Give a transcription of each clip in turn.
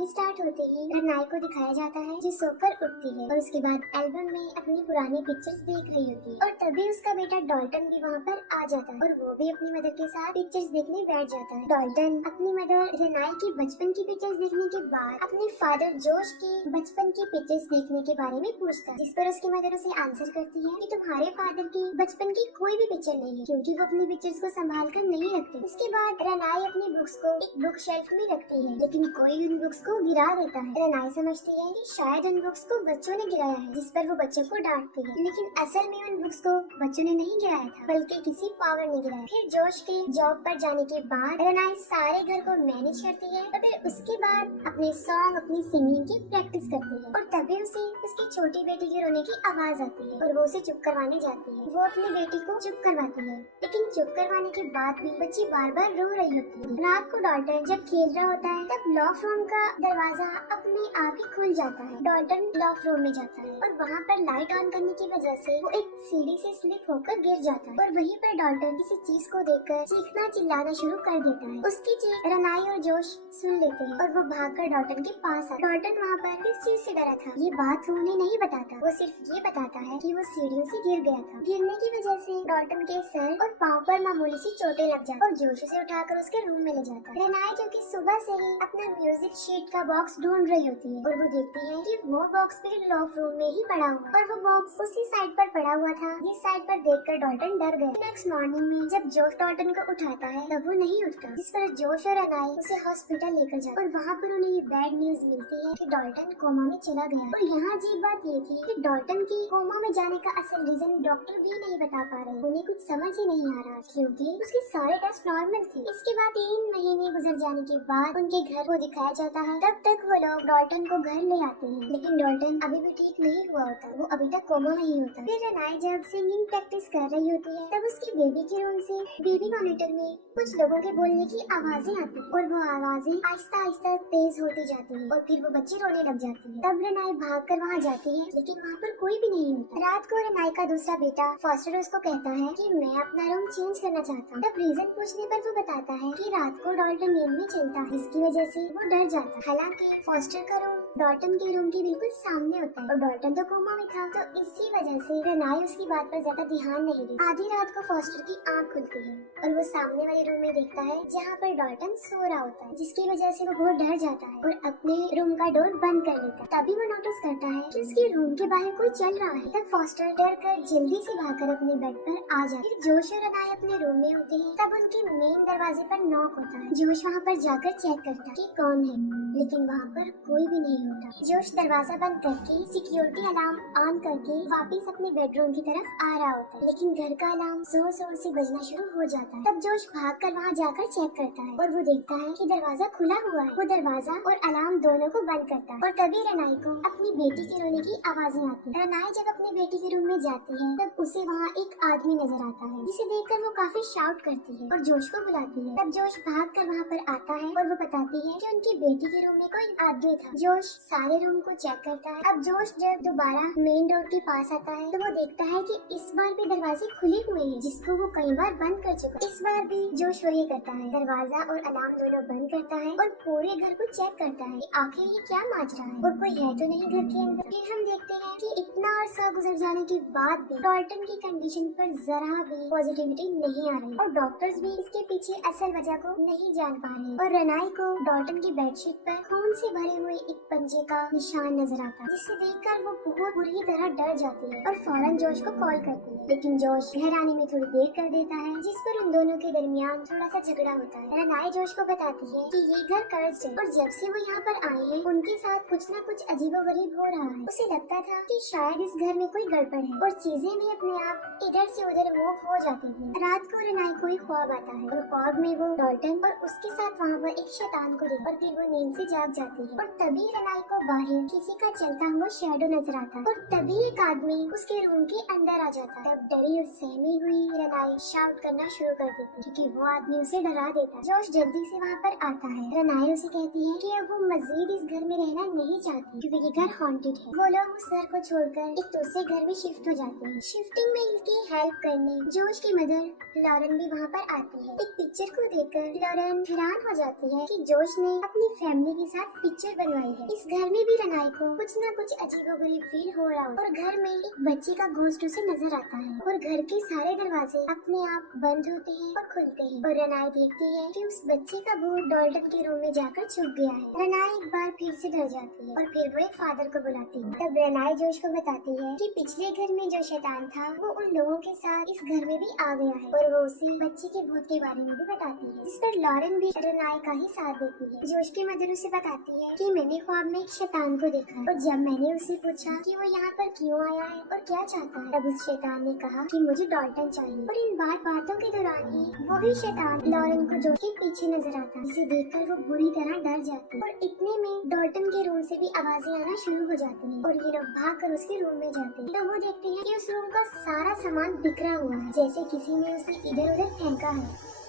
Movie start होते ही रनाई को दिखाया जाता है जो सोकर उठती है और उसके बाद एल्बम में अपनी पुरानी पिक्चर्स देख रही होती है और तभी उसका बेटा डॉल्टन भी वहाँ पर आ जाता है और वो भी अपनी मदर के साथ पिक्चर्स देखने बैठ जाता है। डॉल्टन अपनी मदर रनाई की बचपन की पिक्चर्स देखने के बाद अपने फादर जोश की बचपन की पिक्चर्स देखने के बारे में पूछता है, जिस पर उसकी मदर उसे आंसर करती है कि तुम्हारे फादर की बचपन की कोई भी पिक्चर नहीं है क्योंकि वो अपनी पिक्चर्स को संभाल कर नहीं रखते। इसके बाद रनाई अपनी बुक्स को एक बुक शेल्फ में रखती है लेकिन कोई उन बुक्स को गिरा देता है। रनाई समझती है कि शायद उन बुक्स को बच्चों ने गिराया है, जिस पर वो बच्चों को डांटती है, लेकिन असल में उन बुक्स को बच्चों ने नहीं गिराया था बल्कि किसी पावर ने गिराया। फिर जोश के जॉब पर जाने के बाद रनाई सारे घर को मैनेज करती है और फिर उसके बाद अपने सॉन्ग अपनी सिंगिंग की प्रैक्टिस करती है और तभी उसे उसकी छोटी बेटी के रोने की आवाज आती है और वो उसे चुप करवाने जाती है। वो अपनी बेटी को चुप करवाती है लेकिन चुप करवाने के बाद भी बच्ची बार बार रो रही होती है। रात को डॉल्टन जब खेल रहा होता है तब लॉक रूम का दरवाजा अपने आप ही खुल जाता है। डॉल्टन लॉक रूम में जाता है और वहाँ पर लाइट ऑन करने की वजह से वो एक सीढ़ी से स्लिप होकर गिर जाता है और वहीं पर डॉल्टन किसी चीज को देखकर चीखना चिल्लाना शुरू कर देता है। उसकी चीख रनाई और जोश सुन लेते हैं और वो भागकर डॉल्टन के पास आता है। डॉल्टन वहाँ पर किस चीज से डरा था ये बात वो उन्हें नहीं बताता, वो सिर्फ ये बताता है कि वो सीढ़ियों से गिर गया था। गिरने की वजह से डॉल्टन के सर और पाँव पर मामूली सी चोटें लग जाती और जोश उसे उठाकर उसके रूम में ले जाता है। रनाई जो कि सुबह से ही अपना म्यूजिक शीट का बॉक्स ढूंढ रही होती है और वो देखती है कि वो बॉक्स भी लॉक रूम में ही पड़ा हुआ और वो बॉक्स उसी साइड पर पड़ा हुआ था जिस साइड पर देखकर डॉल्टन डर गए। नेक्स्ट मॉर्निंग में जब जोश डॉल्टन को उठाता है तब वो नहीं उठता, जिस पर जोश और रनाई उसे हॉस्पिटल लेकर जाते और वहाँ पर उन्हें ये बैड न्यूज मिलती है कि डॉल्टन कोमा में चला गया। और यहाँ अजीब बात ये थी कि डॉल्टन की कोमा में जाने का असल रीजन डॉक्टर भी नहीं बता पा रहे, उन्हें कुछ समझ ही नहीं आ रहा क्योंकि उसके सारे टेस्ट नॉर्मल थे। इसके बाद 3 महीने गुजर जाने के बाद उनके घर को दिखाया जाता है। तब तक वो लोग डॉल्टन को घर ले आते हैं लेकिन डॉल्टन अभी भी ठीक नहीं हुआ होता, वो अभी तक कोमा में ही होता। फिर रनाई जब सिंगिंग प्रैक्टिस कर रही होती है तब उसकी बेबी के रूम से बेबी मॉनिटर में कुछ लोगों के बोलने की आवाजें आती और वो आवाजें आहिस्ता आहिस्ता तेज होती जाती है और फिर वो बच्ची रोने लग जाती है। तब रनाई भाग कर वहाँ जाती है लेकिन वहाँ पर कोई भी नहीं होता। रात को रनाई का दूसरा बेटा फॉस्टर उसको कहता है कि मैं अपना रूम चेंज करना चाहता हूँ। तब रीजन पूछने पर वो बताता है कि रात को डॉल्टन नींद में चलता है जिसकी वजह से वो डर जाता है। हालांकि फॉस्टर का रूम डॉल्टन के रूम के बिल्कुल सामने होता है और डॉल्टन तो कोमा में था, तो इसी वजह से रनाई उसकी बात पर ज्यादा ध्यान नहीं देती। आधी रात को फॉस्टर की आँख खुलती है और वो सामने वाले रूम में देखता है जहाँ पर डॉल्टन सो रहा होता है, जिसकी वजह से वो बहुत डर जाता है और अपने रूम का डोर बंद कर लेता है। तभी वो नोटिस करता है कि उसके रूम के बाहर कोई चल रहा है। तब फॉस्टर डर कर जल्दी से भागकर अपने बेड पर आ जाए। फिर जोश और रनाई अपने रूम में होते हैं तब उनके मेन दरवाजे पर नॉक होता है। जोश वहाँ पर जाकर चेक करता है कि कौन है लेकिन वहाँ पर कोई भी नहीं होता। जोश दरवाजा बंद करके सिक्योरिटी अलार्म ऑन करके वापस अपने बेडरूम की तरफ आ रहा होता है लेकिन घर का अलार्म जोर जोर से बजना शुरू हो जाता है। तब जोश भागकर वहाँ जाकर चेक करता है और वो देखता है कि दरवाजा खुला हुआ है। वो दरवाजा और अलार्म दोनों को बंद करता है और तभी रनाई को अपनी बेटी के रोने की आवाजें आती है। रनाई जब अपनी बेटी के रूम में जाती है तब उसे वहाँ एक आदमी नजर आता है जिसे देखकर वो काफी शाउट करती है और जोश को बुलाती है। तब जोश भागकर वहाँ पर आता है और वो बताती है कि उनकी बेटी के रूम में कोई आदमी था। जोश सारे रूम को चेक करता है। अब जोश जब दोबारा मेन डोर के पास आता है तो वो देखता है कि इस बार भी दरवाजे खुले हुए हैं जिसको वो कई बार बंद कर चुका है। इस बार भी जोश वही करता है, दरवाजा और अलार्म दोनों बंद करता है और पूरे घर को चेक करता है आखिर ये क्या माज रहा है और कोई है तो नहीं घर के अंदर। फिर हम देखते हैं कि इतना अरसा गुजर जाने के बाद भी डॉल्टन की कंडीशन पर जरा भी पॉजिटिविटी नहीं आ रही और डॉक्टर्स भी इसके पीछे असल वजह को नहीं जान पा रहे और रनाई को डॉल्टन की बेडशीट पर खून से भरे हुए एक पंजे का निशान नजर आता है जिसे देखकर वो बहुत बुरी तरह डर जाती है और फौरन जोश को कॉल करती है लेकिन जोश घर आने में थोड़ी देर कर देता है जिस पर उन दोनों के दरमियान थोड़ा सा झगड़ा होता है। रनाई जोश को बताती है कि ये घर कर्ज है और जब से वो यहाँ पर आए हैं उनके साथ कुछ न कुछ अजीबोगरीब हो रहा है। उसे लगता था कि शायद इस घर में कोई गड़बड़ है और चीजें भी अपने आप इधर से उधर मूव हो जाती थी। रात को रनाई को एक ख्वाब आता है और ख्वाब में वो डॉल्टन और उसके साथ वहाँ पर एक शैतान को देखकर फिर वो नींद से जाग जाती है और तभी रनाई को बाहर किसी का चलता हुआ शैडो नजर आता है और तभी एक आदमी उसके रूम के अंदर आ जाता है। तब डरी और सहमी हुई रनाई शाउट करना शुरू कर देती है क्योंकि वो आदमी उसे डरा देता है। जोश जल्दी से वहाँ पर आता है। रनाई उसे कहती है कि अब वो मजीद इस घर में रहना नहीं चाहती क्योंकि ये घर हॉन्टेड है। वो लोग उस घर को छोड़कर एक दूसरे घर में शिफ्ट हो जाते हैं। शिफ्टिंग में इनकी हेल्प करने जोश की मदर लॉरेन भी वहाँ पर आती है। एक पिक्चर को देखकर लॉरेन हैरान हो जाती है कि जोश ने अपनी फैमिली फैमिली के साथ पिक्चर बनवाई है। इस घर में भी रनाई को कुछ न कुछ अजीबोगरीब फील हो रहा हो और घर में एक बच्चे का घोस्ट उसे नजर आता है और घर के सारे दरवाजे अपने आप बंद होते हैं और खुलते हैं और रनाई देखती है कि उस बच्चे का भूत डॉल्टन के रूम में जाकर छुप गया है। रनाई एक बार फिर से डर जाती है और फिर वो एक फादर को बुलाती है। तब रनाई जोश को बताती है कि पिछले घर में जो शैतान था वो उन लोगों के साथ इस घर में भी आ गया है और वो उसे बच्चे के भूत के बारे में भी बताती है। इस पर लॉरेन भी रनाई का ही साथ देती है। जोश की मदर उसे बताती है कि मैंने ख्वाब में एक शैतान को देखा और जब मैंने उससे पूछा कि वो यहाँ पर क्यों आया है और क्या चाहता है, तब उस शैतान ने कहा कि मुझे डॉल्टन चाहिए। और इन बातों के दौरान ही वही शैतान लॉरेन को जोश के पीछे नजर आता है, जिसे देखकर वो बुरी तरह डर जाती है और इतने में डॉल्टन के रूम से भी आवाजें आना शुरू हो जाती हैं और ये लोग भागकर उसके रूम में जाते हैं। तो वो देखते हैं कि उस रूम का सारा सामान बिखरा हुआ है, जैसे किसी ने उसे इधर उधर फेंका है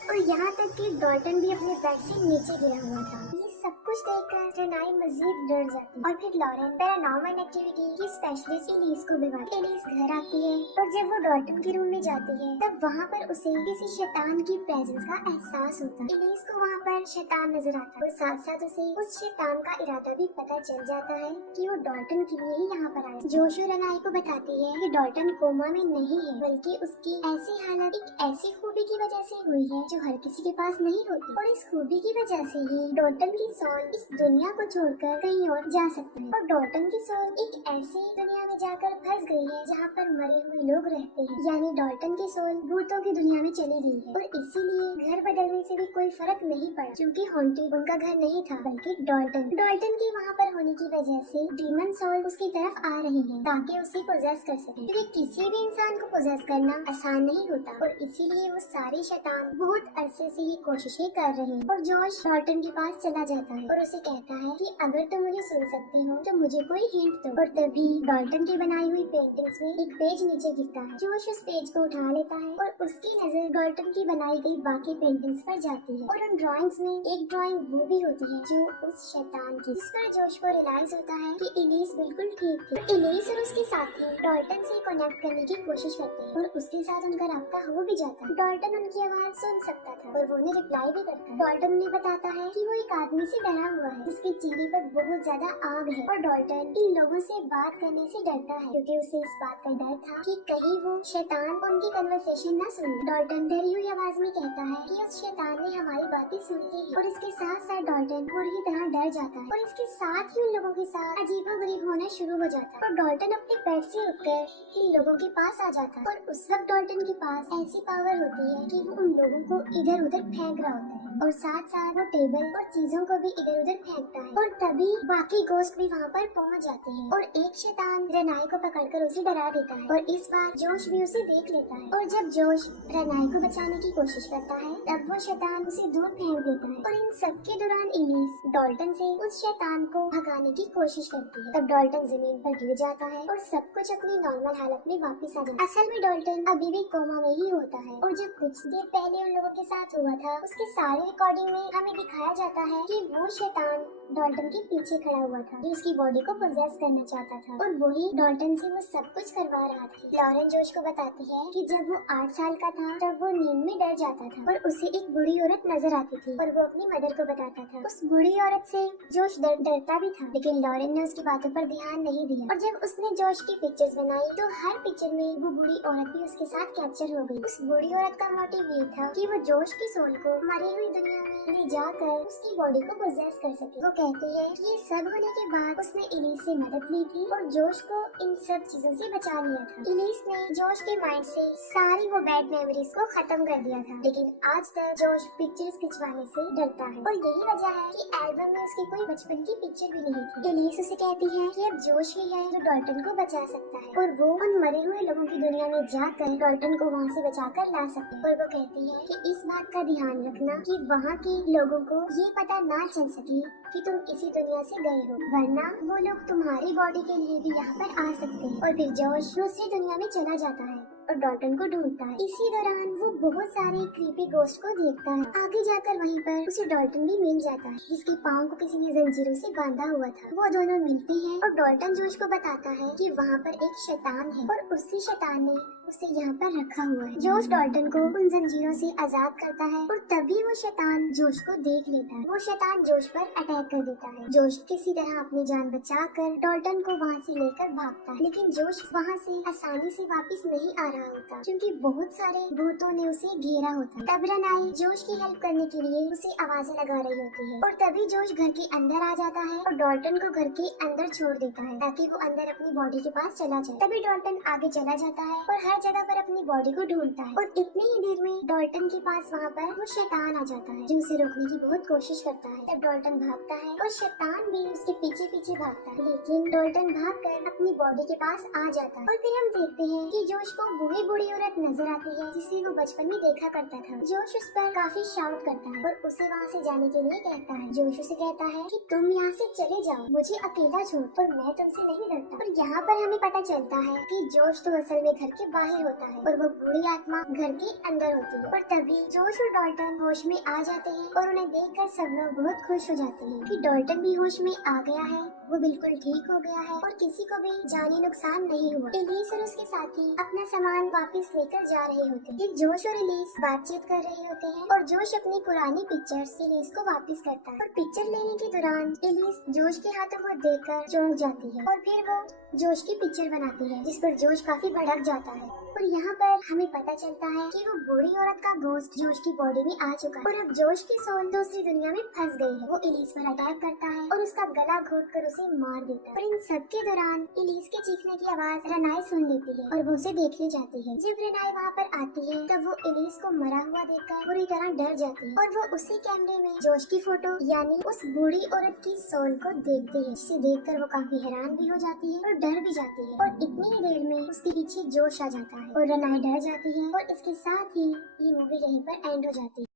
और यहाँ तक कि डॉल्टन भी अपने बेड से नीचे गिरा हुआ था। ये सब कुछ देखकर रनाई मजीद डर जाती और फिर लॉरेन पैरानॉर्मल एक्टिविटी की स्पेशलिस्ट एलिस को बुलाती है। एलिस घर आती है और जब वो डॉल्टन के रूम में जाती है तब वहाँ पर उसे किसी शैतान की प्रेजेंस का एहसास होता है। एलिस को वहाँ पर शैतान नजर आता है और साथ साथ उसे उस शैतान का इरादा भी पता चल जाता है कि वो डॉल्टन के लिए ही यहाँ पर आया। जोशु रनाई को बताती है कि डॉल्टन कोमा में नहीं है, बल्कि उसकी ऐसी हालत एक ऐसी खूबी की वजह से हुई है जो हर किसी के पास नहीं होती और इस खूबी की वजह से ही डॉल्टन की सोल इस दुनिया को छोड़कर कहीं और जा सकता है और डॉल्टन की सोल एक ऐसी दुनिया में जाकर फंस गई है जहाँ पर मरे हुए लोग रहते हैं, यानी डॉल्टन की सोल भूतों की दुनिया में चली गई है और इसीलिए घर बदलने से भी कोई फर्क नहीं पड़ा, क्योंकि हॉन्टेड उनका घर नहीं था बल्कि डॉल्टन के वहाँ पर होने की वजह से डीमन सोल उसकी तरफ आ रही है ताकि उसे पोजेस कर सके, क्योंकि किसी भी इंसान को पोजेस करना आसान नहीं होता और इसीलिए वो सारे शैतान बहुत अरसे से ये कोशिशें कर रहे हैं। और जोश डॉल्टन के पास चला जाता है और उसे कहता है कि अगर तुम मुझे सुन सकते हो तो मुझे कोई हिंट दो। और तभी डॉल्टन की बनाई हुई पेंटिंग्स में एक पेज नीचे गिरता है। जोश उस पेज को उठा लेता है और उसकी नजर डॉल्टन की बनाई गई बाकी पेंटिंग्स पर जाती है और उन ड्राइंग्स में एक ड्राइंग वो भी होती है जो उस शैतान की। इस पर जोश को रियलाइज होता है कि एलिस बिल्कुल ठीक थी। एलिस और उसके साथी डॉल्टन से कनेक्ट करने की कोशिश करते हैं और उसके साथ उनका राब्ता हो भी जाता है। डॉल्टन उनकी आवाज सुन सकता था और वो उन्हें रिप्लाई भी करता है। डॉल्टन उन्हें बताता है कि वो एक आदमी से डरा हुआ है जिसके चेहरे पर बहुत ज्यादा आग है और डॉल्टन इन लोगों से बात करने से डरता है क्योंकि उसे इस बात का डर था कि कहीं वो शैतान उनकी कन्वर्सेशन न सुने। डॉल्टन डरी हुई आवाज में कहता है कि उस शैतान ने हमारी बातें सुन ली है और इसके साथ साथ डॉल्टन पूरी तरह डर जाता है और इसके साथ ही उन लोगों के साथ अजीबोगरीब होना शुरू हो जाता है और डॉल्टन अपने बेड से उठकर इन लोगों के पास आ जाता है और उस वक्त डॉल्टन के पास ऐसी पावर होती है कि वो उन लोगों को इधर उधर फेंक रहा होता है और साथ साथ वो टेबल और चीजों को भी इधर उधर फेंकता है और तभी बाकी गोश्त भी वहाँ पर पहुँच जाते हैं और एक शैतान रनाई को पकड़कर उसे डरा देता है और इस बार जोश भी उसे देख लेता है और जब जोश रनाई को बचाने की कोशिश करता है तब वो शैतान उसे दूर फेंक देता है और इन सब के दौरान एलिस डॉल्टन से उस शैतान को भगाने की कोशिश करती है। तब डॉल्टन जमीन पर गिर जाता है और सब कुछ अपनी नॉर्मल हालत में वापस आ जाता है। असल में डॉल्टन अभी भी कोमा में ही होता है और जब कुछ देर पहले उन लोगों के साथ हुआ था उसके सारे रिकॉर्डिंग में हमें दिखाया जाता है कि वो शैतान डॉल्टन के पीछे खड़ा हुआ था जो उसकी बॉडी को पोजेस करना चाहता था और वही डॉल्टन से वो सब कुछ करवा रहा था। लॉरेन जोश को बताती है कि जब वो 8 साल का था तब वो नींद में डर जाता था और उसे एक बुरी औरत नजर आती थी और वो अपनी मदर को बताता था। उस बुरी औरत से जोश डरता भी था, लेकिन लॉरेन ने उसकी बातों पर ध्यान नहीं दिया और जब उसने जोश की पिक्चर्स बनाई तो हर पिक्चर में वो बुरी औरत भी उसके साथ कैप्चर हो गई। उस बुरी औरत का मोटिव ये था कि वो जोश की सोल को मरी हुई दुनिया में ले जाकर उसकी बॉडी को पोजेस कर सके। वो कहती है कि ये सब होने के बाद उसने एलिस से मदद ली थी और जोश को इन सब चीजों से बचा लिया था। एलिस ने जोश के माइंड से सारी वो बैड मेमोरीज को खत्म कर दिया था, लेकिन आज तक जोश पिक्चर्स खिंचवाने से डरता है और यही वजह है कि एल्बम में उसकी कोई बचपन की पिक्चर भी नहीं थी। एलिस उसे कहती है कि अब जोश ही है जो डॉल्टन को बचा सकता है और वो उन मरे हुए लोगों की दुनिया में जाकर डॉल्टन को वहाँ से बचाकर ला सकते। और वो कहती है कि इस बात का ध्यान रखना कि वहाँ के लोगों को ये पता ना चल सके कि तुम इसी दुनिया से गए हो, वरना वो लोग तुम्हारी बॉडी के लिए भी यहाँ पर आ सकते हैं। और फिर जोश दूसरी दुनिया में चला जाता है और डॉल्टन को ढूंढता है। इसी दौरान वो बहुत सारे क्रीपी गोस्ट को देखता है। आगे जाकर वहीं पर उसे डॉल्टन भी मिल जाता है जिसके पाँव को किसी ने जंजीरों से बांधा हुआ था। वो दोनों मिलते हैं और डॉल्टन जोश को बताता है कि वहाँ पर एक शैतान है और उसी शैतान ने उसे यहाँ पर रखा हुआ है। जोश डॉल्टन को उन जंजीरों से आजाद करता है और तभी वो शैतान जोश को देख लेता है। वो शैतान जोश पर अटैक कर देता है। जोश किसी तरह अपनी जान बचाकर डॉल्टन को वहाँ से लेकर भागता है, लेकिन जोश वहाँ से आसानी से वापस नहीं आ रहा होता क्योंकि बहुत सारे भूतों ने उसे घेरा होता है। तब रेनाई जोश की हेल्प करने के लिए उसे आवाजें लगा रही होती है और तभी जोश घर के अंदर आ जाता है और डॉल्टन को घर के अंदर छोड़ देता है ताकि वो अंदर अपनी बॉडी के पास चला जाए। तभी डॉल्टन आगे चला जाता है और हर जगह पर अपनी बॉडी को ढूंढता है और इतनी ही देर में डॉल्टन के पास वहाँ पर वो शैतान आ जाता है जो उसे रोकने की बहुत कोशिश करता है। तब डॉल्टन भागता है और शैतान भी उसके पीछे पीछे भागता है, लेकिन डॉल्टन भागकर अपनी बॉडी के पास आ जाता है। और फिर हम देखते हैं कि जोश को बूढ़ी बूढ़ी औरत नजर आती है जिसे वो बचपन में देखा करता था। जोश उस पर काफी शाउट करता है और उसे वहाँ से जाने के लिए कहता है। जोश उसे कहता है कि तुम यहाँ से चले जाओ, मुझे अकेला छोड़, और मैं तुमसे नहीं डरता। और यहाँ पर हमें पता चलता है कि जोश तो असल में घर के बाहर होता है और वो बूढ़ी आत्मा घर के अंदर होती है। और तभी जोश और डॉल्टन होश में आ जाते हैं और उन्हें देखकर सब लोग बहुत खुश हो जाते हैं कि डॉल्टन भी होश में आ गया है, वो बिल्कुल ठीक हो गया है और किसी को भी जानी नुकसान नहीं हुआ। एलिस और उसके साथी अपना सामान वापस लेकर जा रहे होते हैं। जोश और एलिस बातचीत कर रहे होते हैं और जोश अपनी पुरानी पिक्चर्स एलिस को वापस करता है और पिक्चर लेने के दौरान एलिस जोश के हाथों को देखकर चौंक जाती है और फिर वो जोश की पिक्चर बनाती है जिस पर जोश काफी भड़क जाता है। और यहाँ पर हमें पता चलता है कि वो बूढ़ी औरत का घोस्ट जोश की बॉडी में आ चुका है और अब जोश की सोल दूसरी दुनिया में फंस गई है। वो एलिस पर अटैक करता है और उसका गला घोटकर उसे मार देता है। और इन सब के दौरान एलिस के चीखने की आवाज रेनाई सुन लेती है और वो उसे देखने जाती है। जब रेनाई वहाँ पर आती है तब वो एलिस को मरा हुआ देखकर बुरी तरह डर जाती है और वो उसी कैमरे में जोश की फोटो यानी उस बूढ़ी औरत की सोल को देखती है, जिसे देखकर वो काफी हैरान भी हो जाती है और डर भी जाती है। और इतनी ही देर में उसके पीछे जोश आ जाता है और रेनाई डर जाती है और इसके साथ ही ये मूवी यहीं पर एंड हो जाती है।